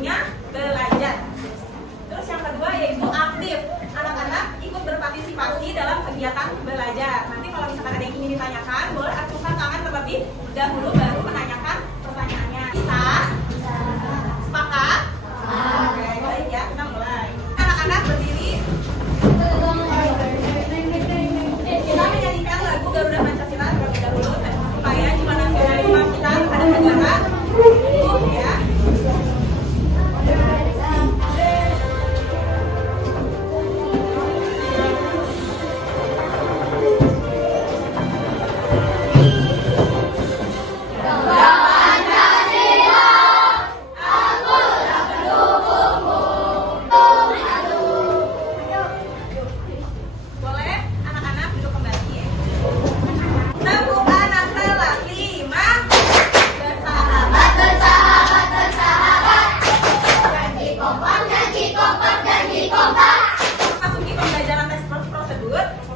waktunya belajar. Terus yang kedua yaitu aktif. Anak-anak ikut berpartisipasi dalam kegiatan belajar. Nanti kalau misalkan ada yang ingin ditanyakan, boleh acungkan tangan terlebih dahulu baru menanyakan pertanyaannya. Bisa? Sepakat? Oke, baik ya, kita mulai. Anak-anak berdiri. Kita menyanyikan lagu Garuda Pancasila terlebih dahulu supaya jiwa nasionalisme kita terhadap negara ya.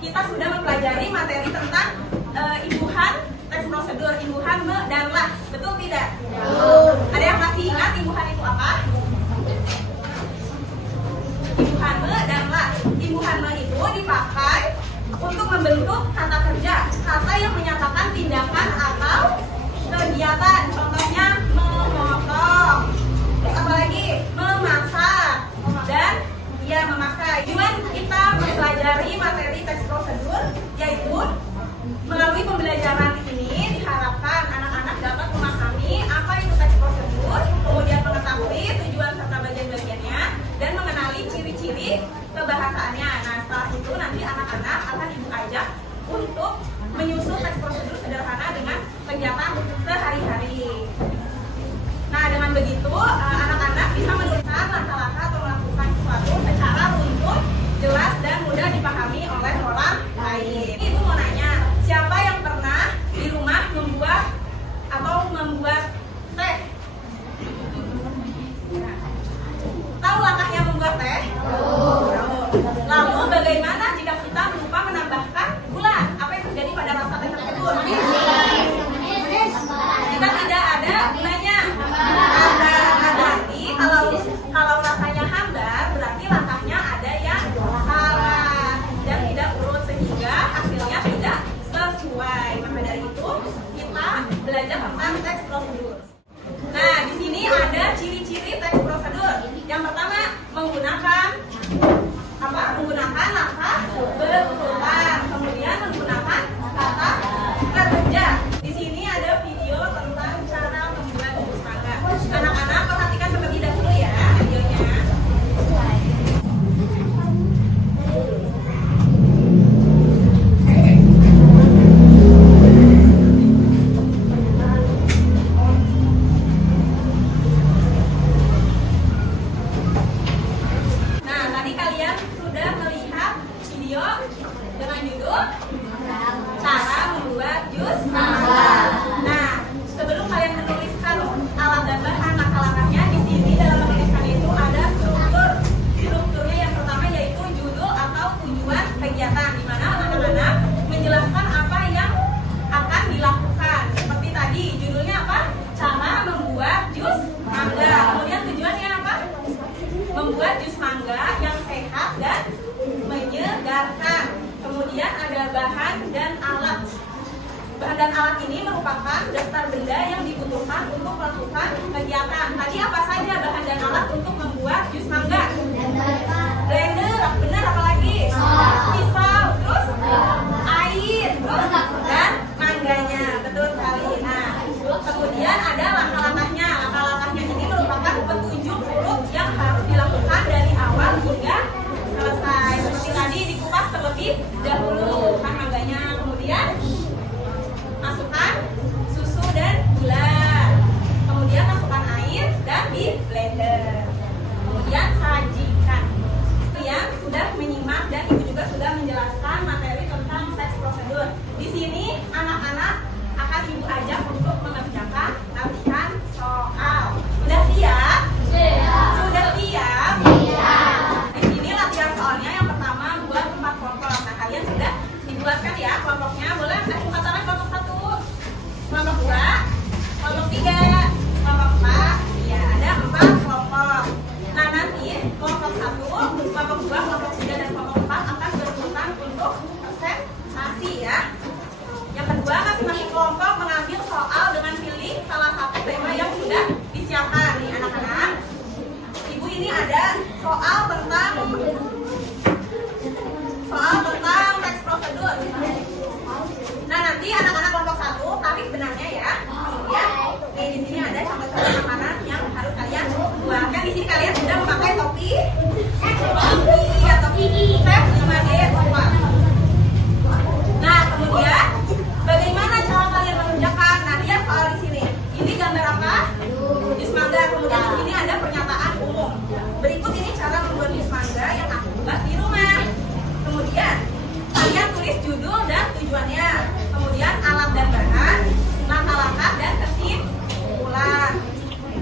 Kita sudah mempelajari materi tentang imbuhan, teks prosedur, imbuhan, me, dan lah. Betul tidak? Betul. Ada yang masih ingat imbuhan itu apa? Imbuhan, me, dan lah. Imbuhan, me itu dipakai untuk membentuk kata kerja, kata yang menyatakan tindakan atau kegiatan. Contohnya memotong, terus apa lagi? Memasak, dan ya memakai. Cuman kita mempelajari materi teks prosedur, yaitu melalui pembelajaran ini diharapkan anak-anak dapat memahami apa itu teks prosedur, kemudian mengetahui tujuan serta bagian-bagiannya, dan mengenali ciri-ciri kebahasaannya. Nah, setelah itu nanti anak-anak akan ibu ajak untuk menyusun teks prosedur sederhana dengan kegiatan sehari-hari. Nah, dengan begitu anak-anak bisa menuliskan langkah-langkah atau melakukan sesuatu secara runtut, jelas, dan mudah dipahami oleh orang lain. Ibu mau nanya, siapa yang pernah di rumah membuat teh? Nah, tahu langkahnya membuat teh? Lalu bagaimana jika kita lupa menambahkan gula? Apa yang terjadi pada rasa teh tersebut? Jika tidak ada gulanya, berarti kalau rasanya hambar, berarti langkahnya ada yang salah dan tidak urut sehingga hasilnya tidak sesuai. Maka dari itu kita belajar tentang teks prosedur. Nah, di sini ada ciri-ciri teks prosedur. Yang pertama, menggunakan langkah berulang, kemudian menggunakan kata kerja. Di sini ada video tentang cara membuat jus mangga. Anak-anak perhatikan terlebih dahulu ya videonya. Nah, tadi kalian sudah melihat video dengan judul cara membuat jus mangga. Nah, sebelum kalian menuliskan alat dan bahan, langkah-langkahnya di sini dalam menuliskan itu ada strukturnya. Yang pertama yaitu judul atau tujuan kegiatan, di mana anak-anak menjelaskan apa yang akan dilakukan. Seperti tadi judulnya apa? Cara membuat jus mangga. Kemudian tujuannya apa? Membuat jus mangga yang sehat dan menyegarkan. Kemudian ada bahan dan alat. Bahan dan alat ini merupakan daftar benda yang dibutuhkan untuk melakukan kegiatan. Tadi apa saja bahan dan alat untuk membuat jus mangga? Blender, benar, apa lagi? Pisau, terus air, terus dan mangganya. Betul sekali. Nah, kemudian ada langkah-langkahnya. Langkah-langkahnya ini merupakan petunjuk huruf yang harus dilakukan dari awal hingga selesai. Seperti tadi dikupas terlebih dahulu kan mangganya, kemudian masukkan susu dan gula, kemudian masukkan air dan di blender, kemudian sajikan. Kalian sudah menyimak dan ibu juga sudah menjelaskan materi tentang teks prosedur. Di sini anak-anak akan ibu ajak untuk mengerjakan latihan soal. Sudah siap? Sudah siap? Di sini latihan soalnya yang pertama buat 4 kelompok. Nah, kalian sudah dibuatkan ya kelompoknya. Boleh buka tangan kelompok 1, kelompok 2, kelompok 3, kelompok 4. Ya, ada 4 kelompok. soal tentang teks prosedur. Nah, nanti anak-anak kelompok 1 tarik benangnya ya. Kemudian di sini ada contoh-contoh makanan yang harus kalian buat. Kan di sini kalian sudah memakai topi atau chef 5D semua. Nah, kemudian bagaimana cara kalian mengerjakan? Nah, lihat soal di sini. Ini gambar apa? Jus mangga. Kemudian di sini ada pernyataan umum. Berikut ini cara membuat jus mangga yang aku buat di rumah. Kemudian kalian tulis judul dan tujuannya. Kemudian alat dan bahan, langkah-langkah dan kesimpulan.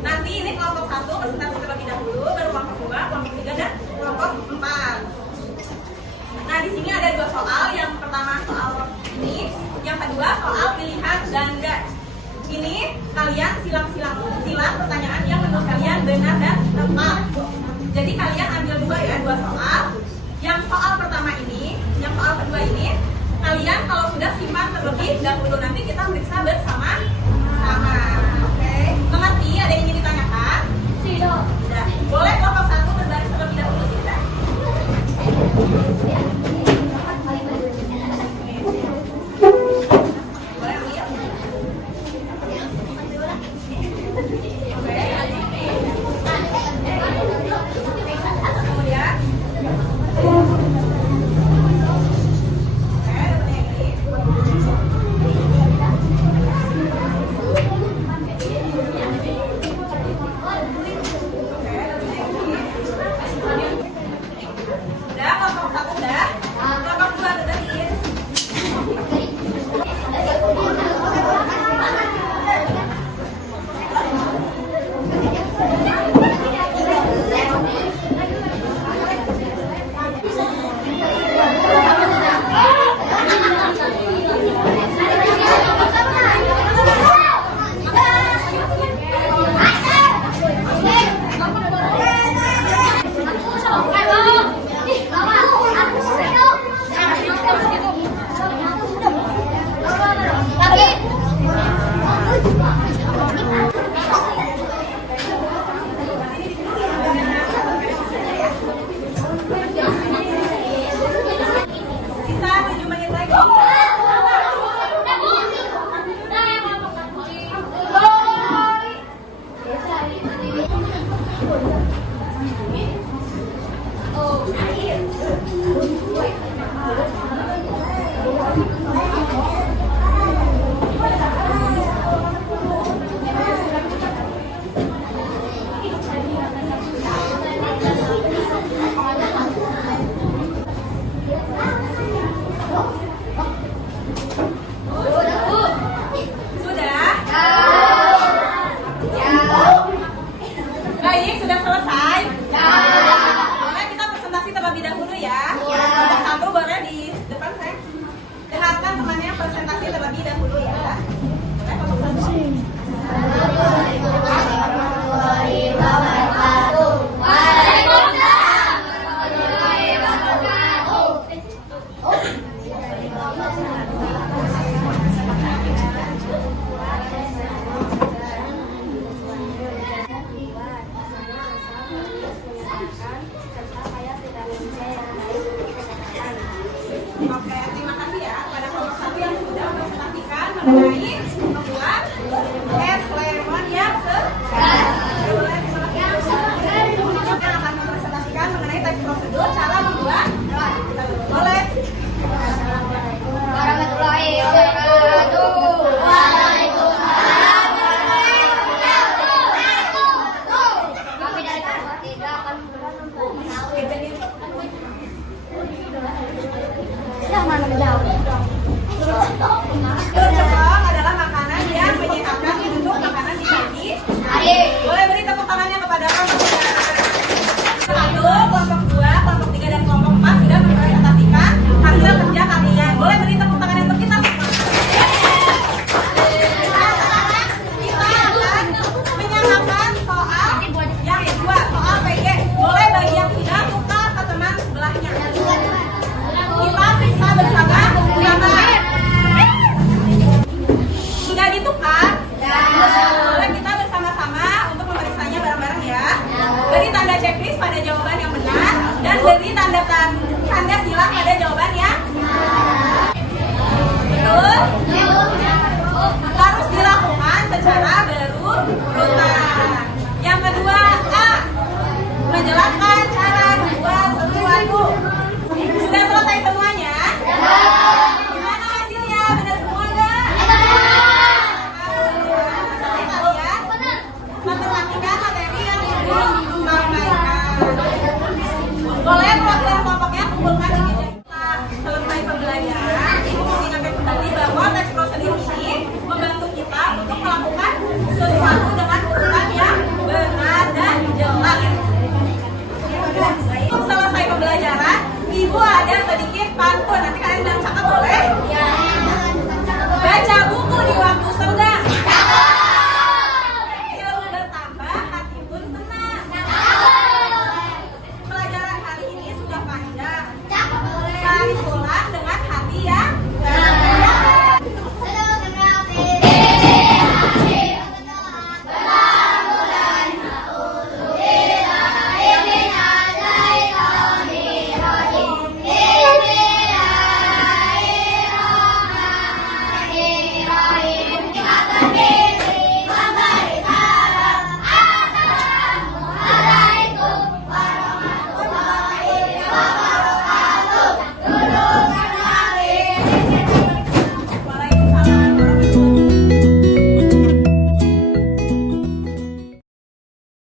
Nanti ini kelompok 1 presentasi terlebih dahulu, baru kelompok 2, kelompok 3 dan kelompok 4. Nah, di sini ada 2 soal. Yang pertama soal ini, yang kedua soal pilihan ganda. Ini kalian silang pertanyaan yang menurut kalian benar dan tepat. Jadi kalian ambil 2 soal. Yang soal pertama ini, yang soal kedua ini, kalian kalau sudah simpan terlebih dahulu, nanti kita periksa bersama-sama. Oke? Mengerti? Ada yang ingin ditanyakan? Sudah. Boleh kelompok 1 berbaris terlebih dahulu, Sinta? Boleh ambil? Kemudian udah, kelompok 1 udah. Kelompok 2 udah ini. Sisa 7 menit lagi. Sudah? Baik, sudah selesai? Boleh kita presentasi terlebih dahulu ya? Kelompok 1 boleh di depan saya. Dengarkan temannya presentasi terlebih dahulu ya. Boleh kelompok 1? Oke, terima kasih ya kepada kelompok 1 yang sudah mempresentasikan mengenai membuat es lemon yang segar. Yang akan mempresentasikan mengenai teks prosedur cara membuat. Boleh. Warahmatullahi wabarakatuh. Waalaikumsalam warahmatullahi wabarakatuh. Kami dari kelompok 3 akan Cocok adalah makanan yang menyehatkan untuk makanan di pagi. Boleh beri tepuk tangannya kepada kelompok 1, kelompok 2, kelompok 3 dan kelompok 4 sudah mempresentasikan hasil kerja kalian. Boleh beri tepuk tangan untuk kita semua. Kita akan menyamakan soal yang kedua, soal PG. Boleh bagi yang sudah tukar ke teman sebelahnya. Kita periksa bersama-sama. Sudah ditukar? Boleh kita bersama-sama untuk memeriksanya bareng-bareng ya. Beri tanda checklist pada jawaban yang benar. berpegang pada jawaban yang betul. Harus dilakukan secara berurutan. Yang kedua, A. Menjelaskan cara membuat sesuatu. Sudah selesai semuanya? Gimana hasilnya? Benar semua enggak? Kalian memperhatikan materi yang ibu sampaikan.